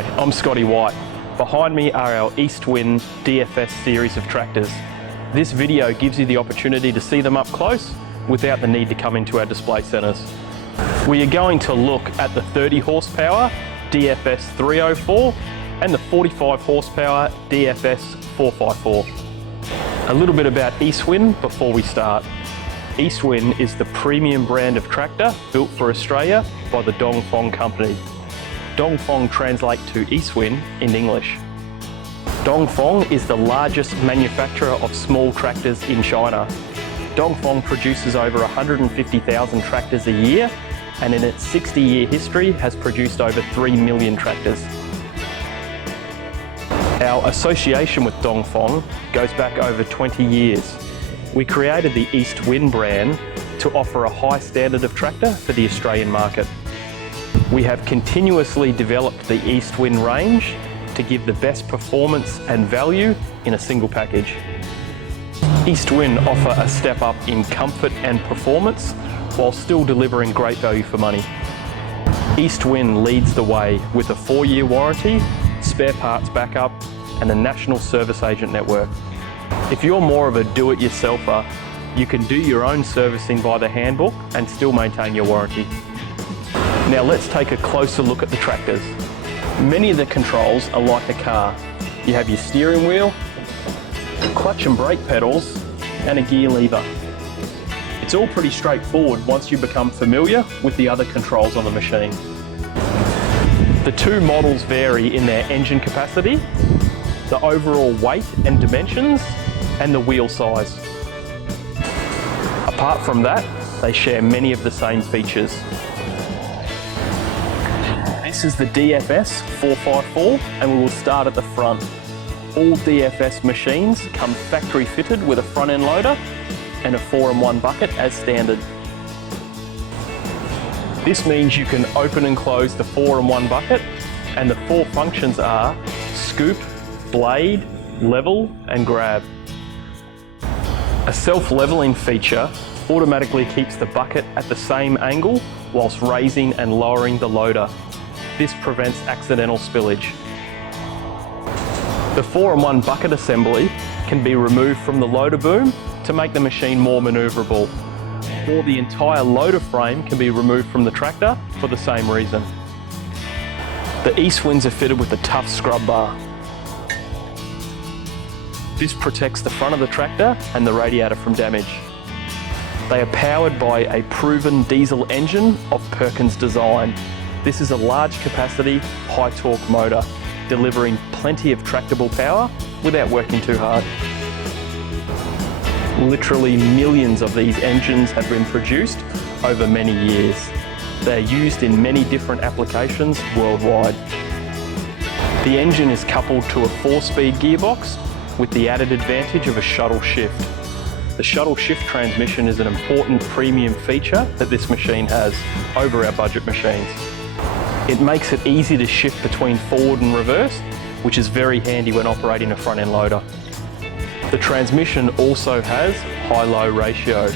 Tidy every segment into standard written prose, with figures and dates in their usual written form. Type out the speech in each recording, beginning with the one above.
Hi, I'm Scotty White. Behind me are our East Wind DFS series of tractors. This video gives you the opportunity to see them up close without the need to come into our display centres. We are going to look at the 30 horsepower DFS 304 and the 45 horsepower DFS 454. A little bit about East Wind before we start. East Wind is the premium brand of tractor built for Australia by the Dongfeng company. Dongfeng translates to East Wind in English. Dongfeng is the largest manufacturer of small tractors in China. Dongfeng produces over 150,000 tractors a year, and in its 60-year history has produced over 3 million tractors. Our association with Dongfeng goes back over 20 years. We created the East Wind brand to offer a high standard of tractor for the Australian market. We have continuously developed the East Wind range to give the best performance and value in a single package. East Wind offer a step up in comfort and performance while still delivering great value for money. East Wind leads the way with a 4-year warranty, spare parts backup, and a national service agent network. If you're more of a do-it-yourselfer, you can do your own servicing by the handbook and still maintain your warranty. Now let's take a closer look at the tractors. Many of the controls are like a car. You have your steering wheel, clutch and brake pedals, and a gear lever. It's all pretty straightforward once you become familiar with the other controls on the machine. The two models vary in their engine capacity, the overall weight and dimensions, and the wheel size. Apart from that, they share many of the same features. This is the DFS 454, and we will start at the front. All DFS machines come factory fitted with a front end loader and a 4-in-1 bucket as standard. This means you can open and close the 4-in-1 bucket, and the 4 functions are scoop, blade, level, and grab. A self-leveling feature automatically keeps the bucket at the same angle whilst raising and lowering the loader. This prevents accidental spillage. The 4-in-1 bucket assembly can be removed from the loader boom to make the machine more manoeuvrable, or the entire loader frame can be removed from the tractor for the same reason. The East Winds are fitted with a tough scrub bar. This protects the front of the tractor and the radiator from damage. They are powered by a proven diesel engine of Perkins design. This is a large capacity, high torque motor, delivering plenty of tractable power without working too hard. Literally millions of these engines have been produced over many years. They are used in many different applications worldwide. The engine is coupled to a 4-speed gearbox with the added advantage of a shuttle shift. The shuttle shift transmission is an important premium feature that this machine has over our budget machines. It makes it easy to shift between forward and reverse, which is very handy when operating a front end loader. The transmission also has high-low ratio.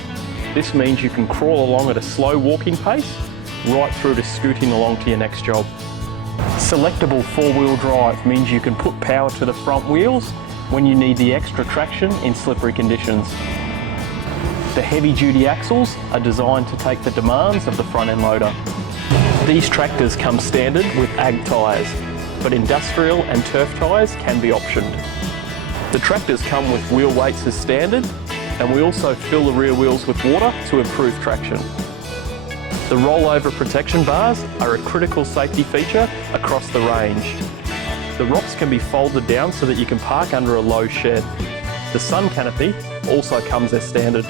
This means you can crawl along at a slow walking pace right through to scooting along to your next job. Selectable 4-wheel drive means you can put power to the front wheels when you need the extra traction in slippery conditions. The heavy-duty axles are designed to take the demands of the front-end loader. These tractors come standard with ag tyres, but industrial and turf tyres can be optioned. The tractors come with wheel weights as standard, and we also fill the rear wheels with water to improve traction. The rollover protection bars are a critical safety feature across the range. The rocks can be folded down so that you can park under a low shed. The sun canopy also comes as standard.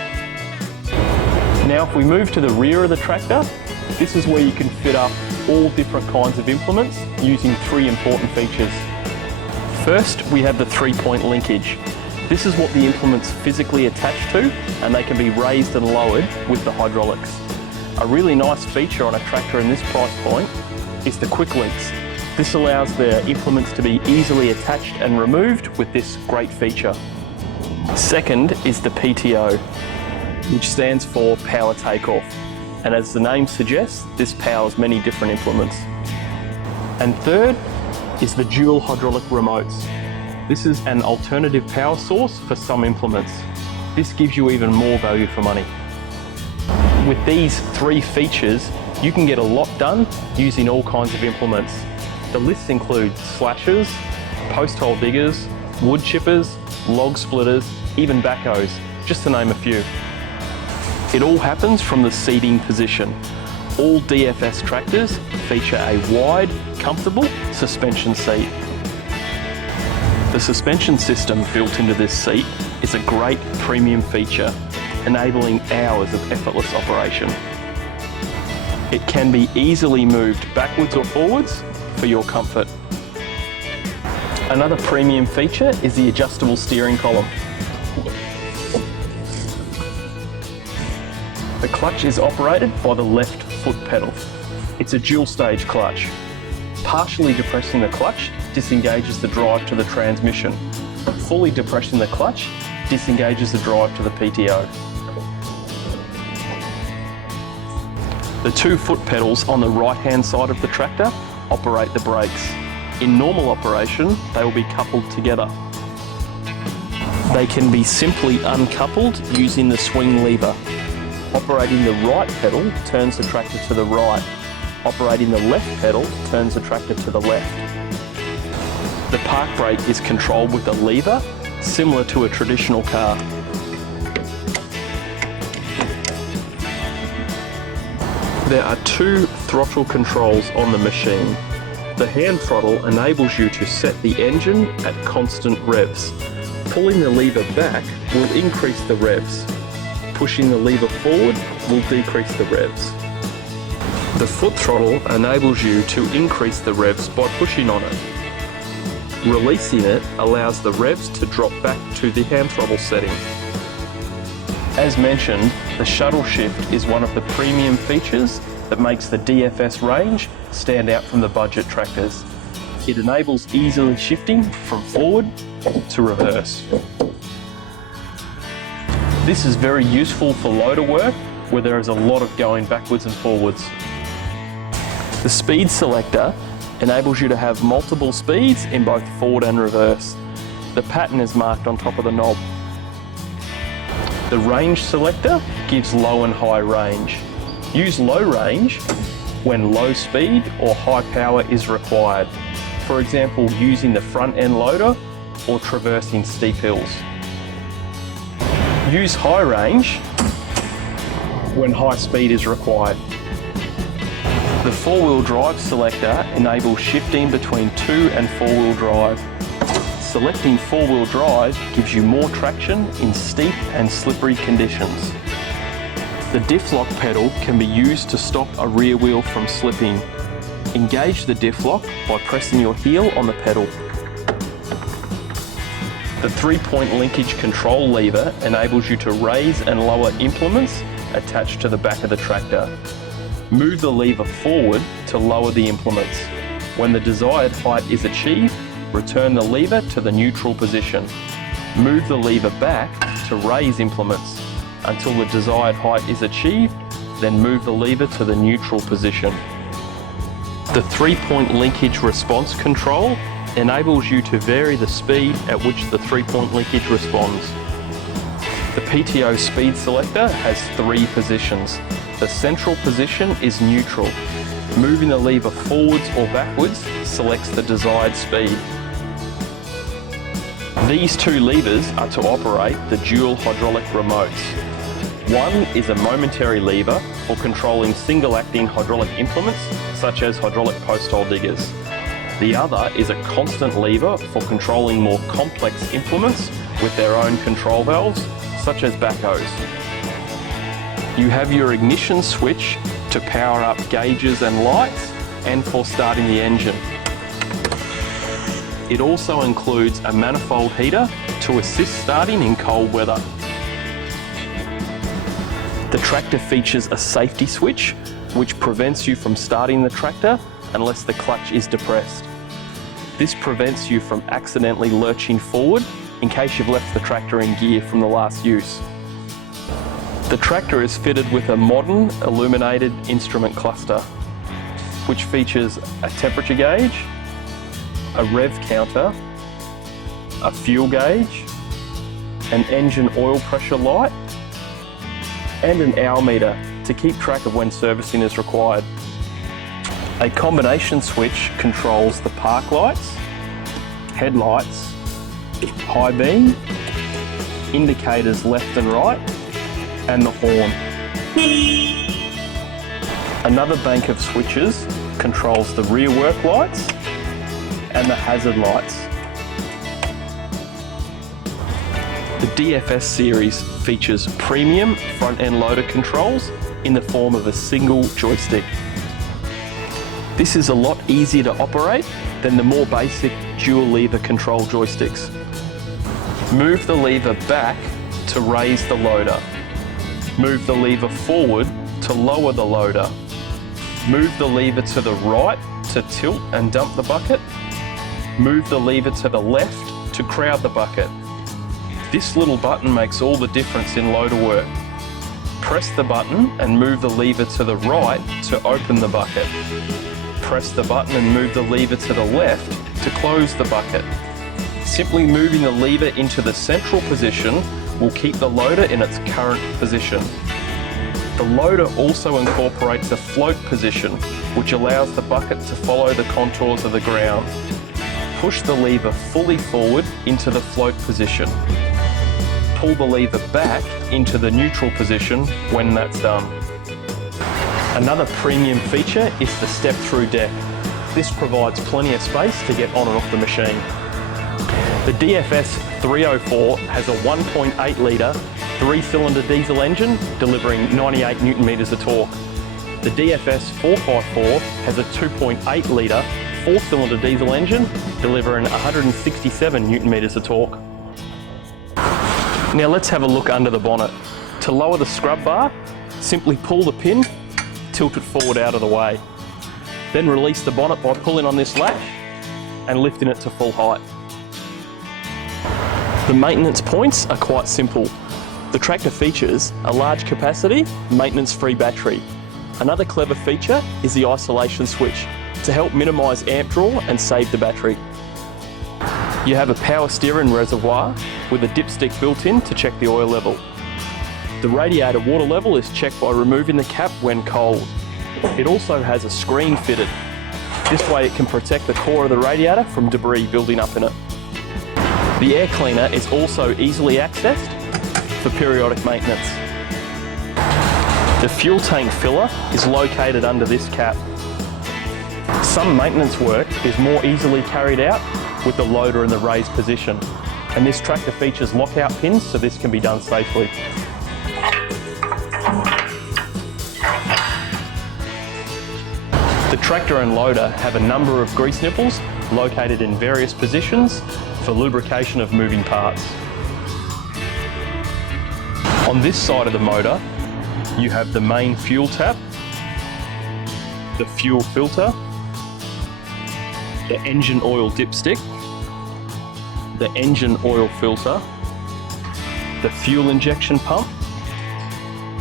Now if we move to the rear of the tractor, this is where you can fit up all different kinds of implements using 3 important features. First, we have the 3-point linkage. This is what the implements physically attach to, and they can be raised and lowered with the hydraulics. A really nice feature on a tractor in this price point is the quick links. This allows the implements to be easily attached and removed with this great feature. Second is the PTO, which stands for power takeoff. And as the name suggests, this powers many different implements. And third is the dual hydraulic remotes. This is an alternative power source for some implements. This gives you even more value for money. With these 3 features, you can get a lot done using all kinds of implements. The list includes slashers, post hole diggers, wood chippers, log splitters, even backhoes, just to name a few. It all happens from the seating position. All DFS tractors feature a wide, comfortable suspension seat. The suspension system built into this seat is a great premium feature, enabling hours of effortless operation. It can be easily moved backwards or forwards for your comfort. Another premium feature is the adjustable steering column. The clutch is operated by the left foot pedal. It's a dual stage clutch. Partially depressing the clutch disengages the drive to the transmission. Fully depressing the clutch disengages the drive to the PTO. The 2 foot pedals on the right-hand side of the tractor operate the brakes. In normal operation, they will be coupled together. They can be simply uncoupled using the swing lever. Operating the right pedal turns the tractor to the right. Operating the left pedal turns the tractor to the left. The park brake is controlled with a lever, similar to a traditional car. There are 2 throttle controls on the machine. The hand throttle enables you to set the engine at constant revs. Pulling the lever back will increase the revs. Pushing the lever forward will decrease the revs. The foot throttle enables you to increase the revs by pushing on it. Releasing it allows the revs to drop back to the hand throttle setting. As mentioned, the shuttle shift is one of the premium features that makes the DFS range stand out from the budget tractors. It enables easily shifting from forward to reverse. This is very useful for loader work where there is a lot of going backwards and forwards. The speed selector enables you to have multiple speeds in both forward and reverse. The pattern is marked on top of the knob. The range selector gives low and high range. Use low range when low speed or high power is required. For example, using the front end loader or traversing steep hills. Use high range when high speed is required. The 4-wheel drive selector enables shifting between 2 and 4-wheel drive. Selecting 4-wheel drive gives you more traction in steep and slippery conditions. The diff lock pedal can be used to stop a rear wheel from slipping. Engage the diff lock by pressing your heel on the pedal. The 3-point linkage control lever enables you to raise and lower implements attached to the back of the tractor. Move the lever forward to lower the implements. When the desired height is achieved, return the lever to the neutral position. Move the lever back to raise implements. Until the desired height is achieved, then move the lever to the neutral position. The 3-point linkage response control enables you to vary the speed at which the 3-point linkage responds. The PTO speed selector has 3 positions. The central position is neutral. Moving the lever forwards or backwards selects the desired speed. These 2 levers are to operate the dual hydraulic remotes. One is a momentary lever for controlling single-acting hydraulic implements, such as hydraulic post hole diggers. The other is a constant lever for controlling more complex implements with their own control valves, such as backhoes. You have your ignition switch to power up gauges and lights and for starting the engine. It also includes a manifold heater to assist starting in cold weather. The tractor features a safety switch which prevents you from starting the tractor unless the clutch is depressed. This prevents you from accidentally lurching forward in case you've left the tractor in gear from the last use. The tractor is fitted with a modern illuminated instrument cluster, which features a temperature gauge, a rev counter, a fuel gauge, an engine oil pressure light, and an hour meter to keep track of when servicing is required. A combination switch controls the park lights, headlights, high beam, indicators left and right, and the horn. Another bank of switches controls the rear work lights and the hazard lights. The DFS series features premium front-end loader controls in the form of a single joystick. This is a lot easier to operate than the more basic dual lever control joysticks. Move the lever back to raise the loader. Move the lever forward to lower the loader. Move the lever to the right to tilt and dump the bucket. Move the lever to the left to crowd the bucket. This little button makes all the difference in loader work. Press the button and move the lever to the right to open the bucket. Press the button and move the lever to the left to close the bucket. Simply moving the lever into the central position will keep the loader in its current position. The loader also incorporates a float position, which allows the bucket to follow the contours of the ground. Push the lever fully forward into the float position. Pull the lever back into the neutral position when that's done. Another premium feature is the step-through deck. This provides plenty of space to get on and off the machine. The DFS 304 has a 1.8 litre 3-cylinder diesel engine delivering 98 Newton meters of torque. The DFS 454 has a 2.8 litre 4-cylinder diesel engine delivering 167 Newton meters of torque. Now let's have a look under the bonnet. To lower the scrub bar, simply pull the pin, tilt it forward out of the way. Then release the bonnet by pulling on this latch and lifting it to full height. The maintenance points are quite simple. The tractor features a large capacity, maintenance-free battery. Another clever feature is the isolation switch to help minimise amp draw and save the battery. You have a power steering reservoir with a dipstick built in to check the oil level. The radiator water level is checked by removing the cap when cold. It also has a screen fitted. This way it can protect the core of the radiator from debris building up in it. The air cleaner is also easily accessed for periodic maintenance. The fuel tank filler is located under this cap. Some maintenance work is more easily carried out with the loader in the raised position, and this tractor features lockout pins so this can be done safely. The tractor and loader have a number of grease nipples located in various positions for lubrication of moving parts. On this side of the motor, you have the main fuel tap, the fuel filter, the engine oil dipstick, the engine oil filter, the fuel injection pump,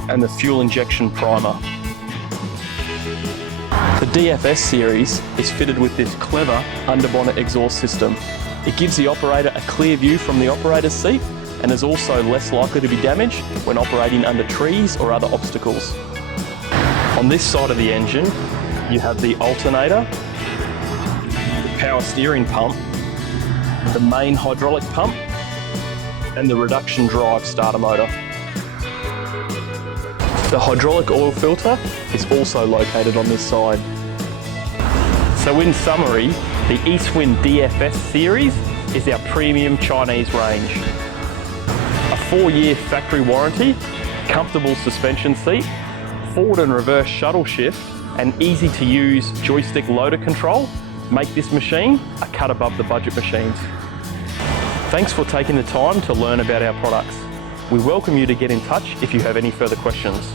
and the fuel injection primer. The DFS series is fitted with this clever underbonnet exhaust system. It gives the operator a clear view from the operator's seat and is also less likely to be damaged when operating under trees or other obstacles. On this side of the engine, you have the alternator, the power steering pump, the main hydraulic pump, and the reduction drive starter motor. The hydraulic oil filter is also located on this side. So in summary, the Eastwind DFS series is our premium Chinese range. A 4-year factory warranty, comfortable suspension seat, forward and reverse shuttle shift, and easy to use joystick loader control make this machine a cut above the budget machines. Thanks for taking the time to learn about our products. We welcome you to get in touch if you have any further questions.